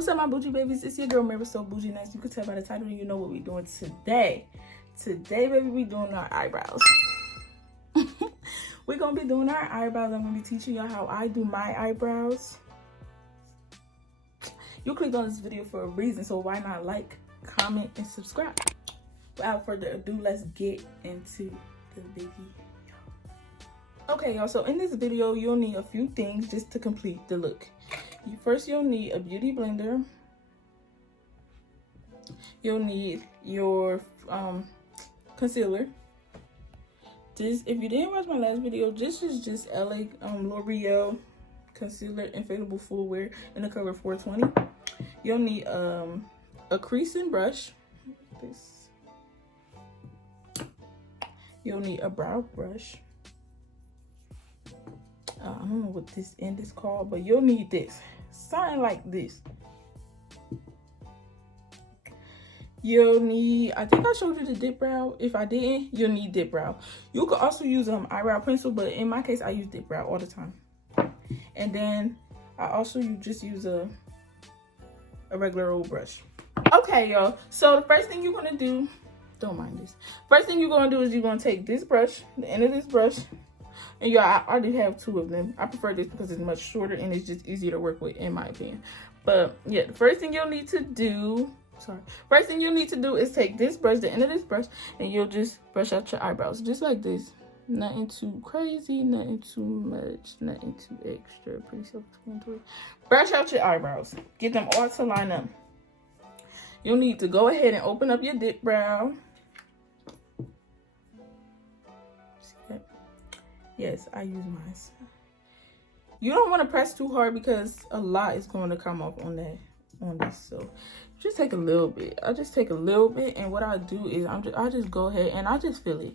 What's up, my bougie babies? It's your girl, Mary, so bougie nice. You can tell by the title, you know what we're doing today. Today, baby, we doing our eyebrows. We're gonna be doing our eyebrows. I'm gonna be teaching y'all how I do my eyebrows. You clicked on this video for a reason, so why not like, comment, and subscribe? Without further ado, let's get into the video. Okay, y'all, so in this video, you'll need a few things just to complete the look. First, you'll need a beauty blender. You'll need your concealer. This, if you didn't watch my last video, this is just L'Oreal concealer infallible full wear in the color 420. You'll need a creasing brush. This. You'll need a brow brush. I don't know what this end is called, but you'll need this. Something like this. You'll need, I think I showed you the dip brow. If I didn't, you'll need dip brow. You could also use eyebrow pencil, but in my case, I use dip brow all the time. And then I also just use a regular old brush. Okay, y'all. So the first thing you're gonna do, don't mind this. First thing you're gonna do is you're gonna take this brush, the end of this brush. And y'all, I already have two of them. I prefer this because it's much shorter and it's just easier to work with, in my opinion. But yeah, the first thing you'll need to do, is take this brush, the end of this brush, and you'll just brush out your eyebrows, just like this. Nothing too crazy, nothing too much, nothing too extra. Pretty self-explanatory. Brush out your eyebrows. Get them all to line up. You'll need to go ahead and open up your dip brow. Yes, I use mine. You don't want to press too hard because a lot is going to come off on this. So just take a little bit. I just take a little bit, and what I do is I just go ahead and I just feel it.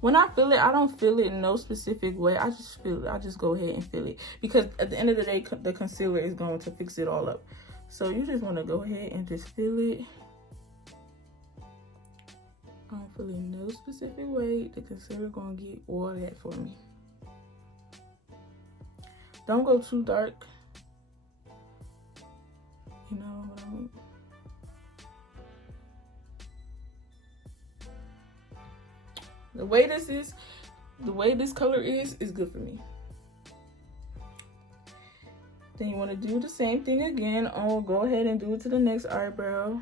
When I feel it, I don't feel it in no specific way. I just feel it. I just go ahead and feel it, because at the end of the day, the concealer is going to fix it all up. So you just want to go ahead and just feel it. I don't feel it in no specific way. The concealer gonna get all that for me. Don't go too dark. You know what I mean? The way this color is good for me. Then you want to do the same thing again. Oh, go ahead and do it to the next eyebrow.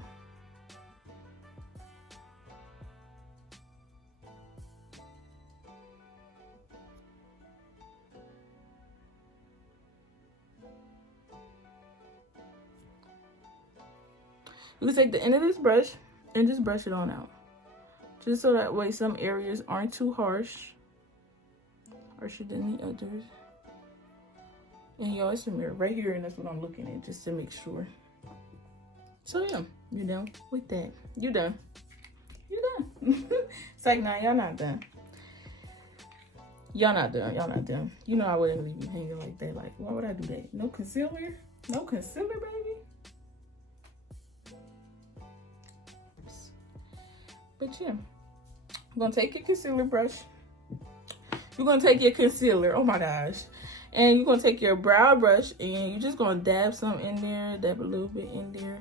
You can take the end of this brush and just brush it on out. Just so that way some areas aren't too harsh. Harsher than the others. And y'all, it's a mirror right here, and that's what I'm looking at, just to make sure. So yeah, you're done with that. You're done. You're done. It's like, nah, y'all not done. Y'all not done. Y'all not done. You know I wouldn't leave you hanging like that. Like, why would I do that? No concealer? No concealer, baby? But yeah, I'm gonna take your concealer brush. You're gonna take your concealer, oh my gosh. And you're gonna take your brow brush and you're just gonna dab some in there, dab a little bit in there.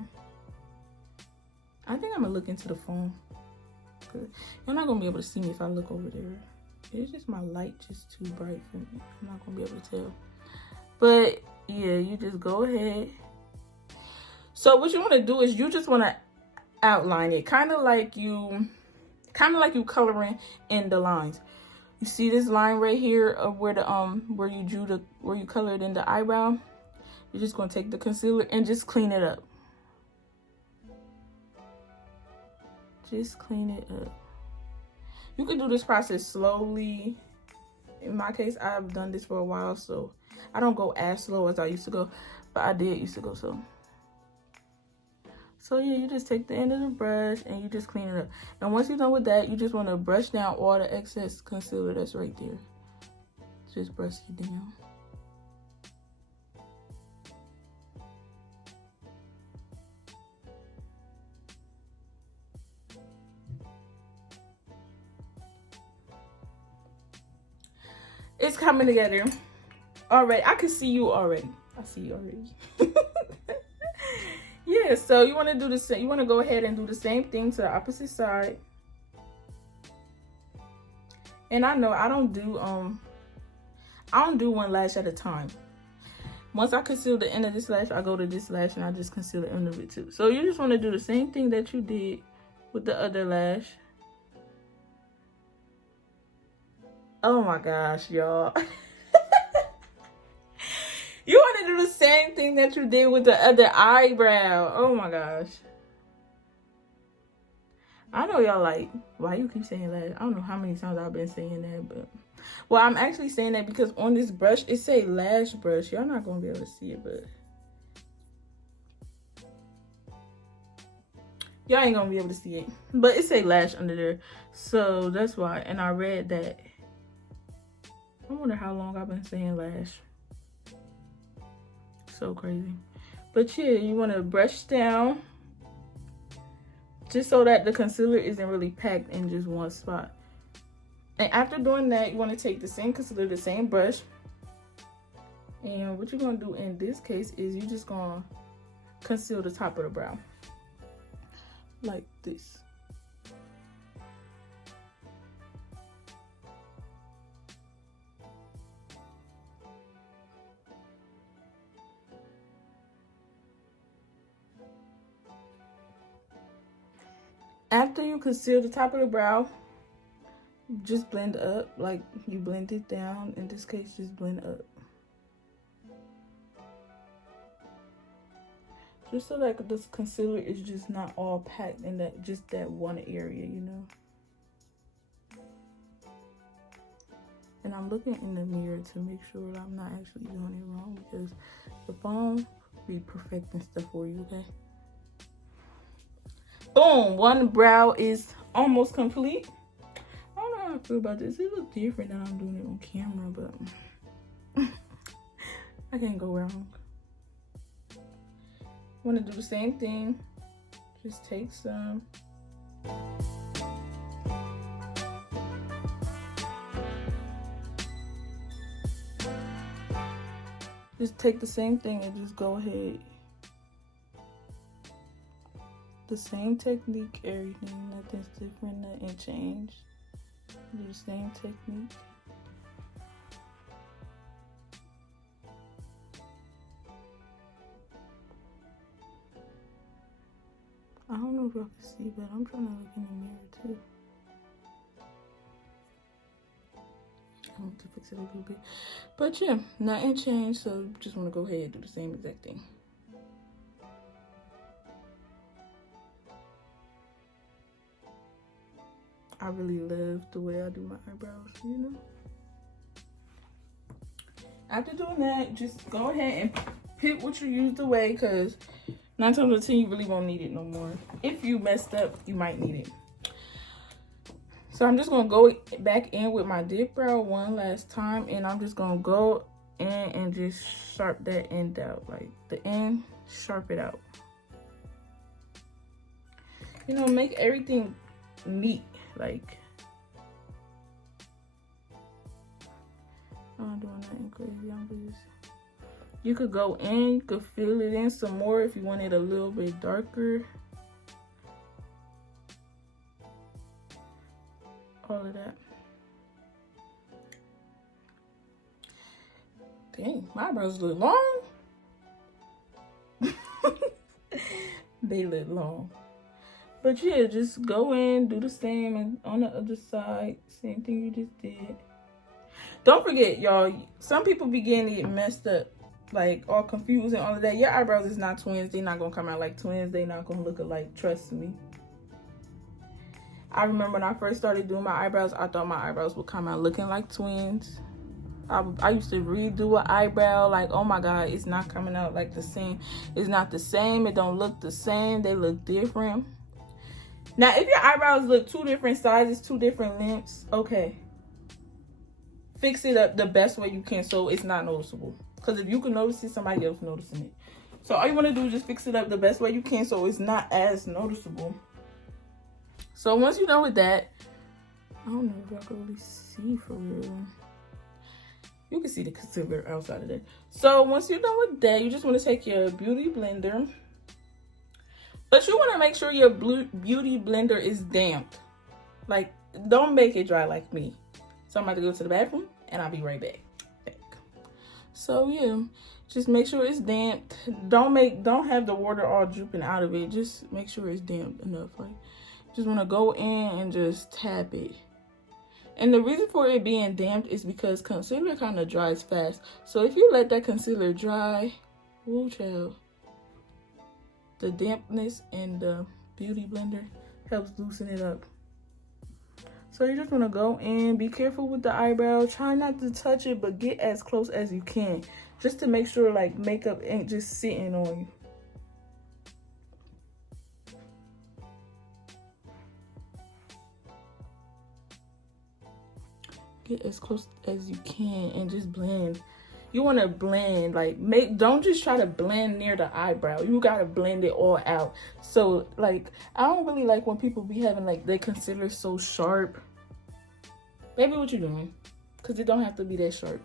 I think I'm gonna look into the phone, cause you're not gonna be able to see me if I look over there. It's just my light just too bright for me. I'm not gonna be able to tell. But yeah, you just go ahead. So what you wanna do is you just wanna outline it, kind of like you coloring in the lines. You see this line right here of where the where you colored in the eyebrow. You're just gonna take the concealer and just clean it up. Just clean it up. You can do this process slowly. In my case, I've done this for a while, so I don't go as slow as I used to go, but I did used to go so. So yeah, you just take the end of the brush and you just clean it up. And once you're done with that, you just want to brush down all the excess concealer that's right there. Just brush it down. It's coming together. Already, I can see you already. I see you already. yeah, so you want to do the same. You want to go ahead and do the same thing to the opposite side. And I know I don't do one lash at a time. Once I conceal the end of this lash, I go to this lash and I just conceal the end of it too. So you just want to do the same thing that you did with the other lash. Oh my gosh, y'all. You want to do the same thing that you did with the other eyebrow. Oh my gosh. I know y'all like, why you keep saying that? I don't know how many times I've been saying that, but well, I'm actually saying that because on this brush it say lash brush. Y'all not gonna be able to see it, but y'all ain't gonna be able to see it, but it say lash under there, so that's why. And I read that. I wonder how long I've been saying lash. So crazy. But yeah, you want to brush down just so that the concealer isn't really packed in just one spot. And after doing that, you want to take the same concealer, the same brush, and what you're going to do in this case is you're just going to conceal the top of the brow like this. After you conceal the top of the brow, just blend up like you blend it down. In this case, just blend up. Just so that this concealer is just not all packed in that one area, you know. And I'm looking in the mirror to make sure that I'm not actually doing it wrong, because the phone be perfecting stuff for you, okay? Boom, one brow is almost complete. I don't know how I feel about this. It looks different than I'm doing it on camera, but I can't go wrong. Want to do the same thing. Just take some. Just take the same thing and just go ahead. The same technique, everything, nothing's different, nothing changed. Do the same technique. I don't know if y'all can see, but I'm trying to look in the mirror too. I want to fix it a little bit. But yeah, nothing changed, so just want to go ahead and do the same exact thing. I really love the way I do my eyebrows, you know. After doing that, just go ahead and pick what you used away, because 9 times out of 10 you really won't need it no more. If you messed up, you might need it. So I'm just gonna go back in with my dip brow one last time, and I'm just gonna go in and just sharp that end out, like the end, sharp it out. You know, make everything neat. Like, I'm not doing nothing crazy. I'm just, you could go in, you could fill it in some more if you want it a little bit darker. All of that. Dang, my eyebrows look long. They look long. But yeah, just go in, do the same, and on the other side, same thing you just did. Don't forget, y'all, some people be getting it messed up, like all confused and all of that. Your eyebrows is not twins. They're not gonna come out like twins. They're not gonna look alike, trust me. I remember when I first started doing my eyebrows, I thought my eyebrows would come out looking like twins. I used to redo an eyebrow, like, oh my God, it's not coming out like the same. It's not the same. It don't look the same. They look different. Now, if your eyebrows look 2 different sizes, 2 different lengths, okay. Fix it up the best way you can so it's not noticeable. Because if you can notice it, somebody else noticing it. So all you want to do is just fix it up the best way you can so it's not as noticeable. So once you're done with that, I don't know if y'all can really see for real. You can see the concealer outside of that. So once you're done with that, you just want to take your beauty blender But you want to make sure your beauty blender is damp. Like, don't make it dry like me. So I'm about to go to the bathroom and I'll be right back. So yeah, just make sure it's damp. Don't have the water all dripping out of it. Just make sure it's damp enough. Like, just want to go in and just tap it. And the reason for it being damp is because concealer kind of dries fast. So if you let that concealer dry, woo child, the dampness in the beauty blender helps loosen it up. So you just want to go in, be careful with the eyebrow. Try not to touch it, but get as close as you can. Just to make sure like makeup ain't just sitting on you. Get as close as you can and just blend. You want to blend, like don't just try to blend near the eyebrow. You got to blend it all out. So like, I don't really like when people be having like their concealer so sharp. Baby, what you doing? Because it don't have to be that sharp.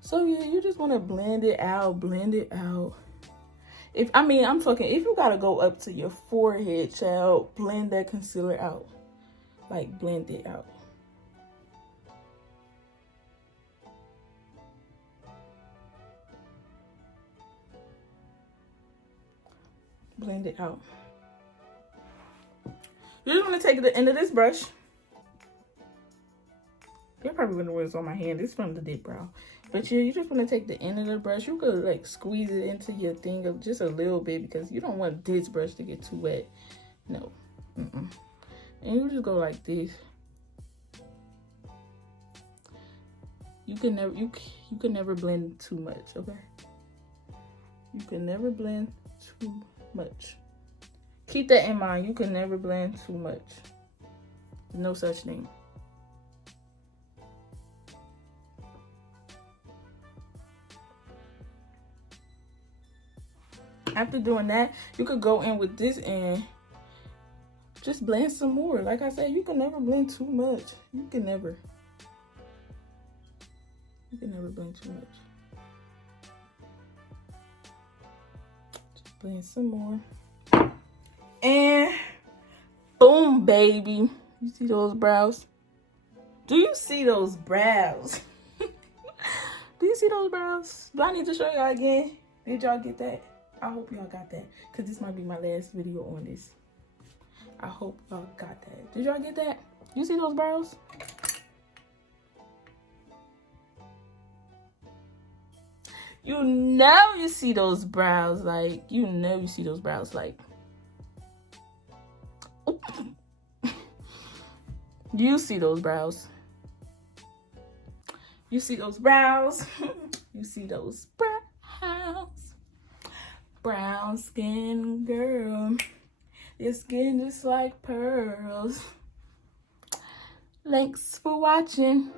So yeah, you just want to blend it out, I'm talking, if you got to go up to your forehead, child, blend that concealer out. Like, blend it out. Blend it out. You just want to take the end of this brush. You're probably wondering what's on my hand. It's from the dip brow. But yeah, you just want to take the end of the brush. You could like squeeze it into your thing just a little bit because you don't want this brush to get too wet. No. And you just go like this. You can never blend too much, okay? You can never blend too much. Keep that in mind. You can never blend too much. No such thing. After doing that, you could go in with this and just blend some more. Like I said, you can never blend too much. You can never blend too much. Just blend some more. And boom, baby. You see those brows? Do you see those brows? Do you see those brows? Do I need to show y'all again? Did y'all get that? I hope y'all got that, because this might be my last video on this. I hope y'all got that. Did y'all get that? You see those brows? You know you see those brows, like, you know you see those brows, like. You see those brows. You see those brows. You see those brows. Brown skin girl. Your skin just like pearls. Thanks for watching.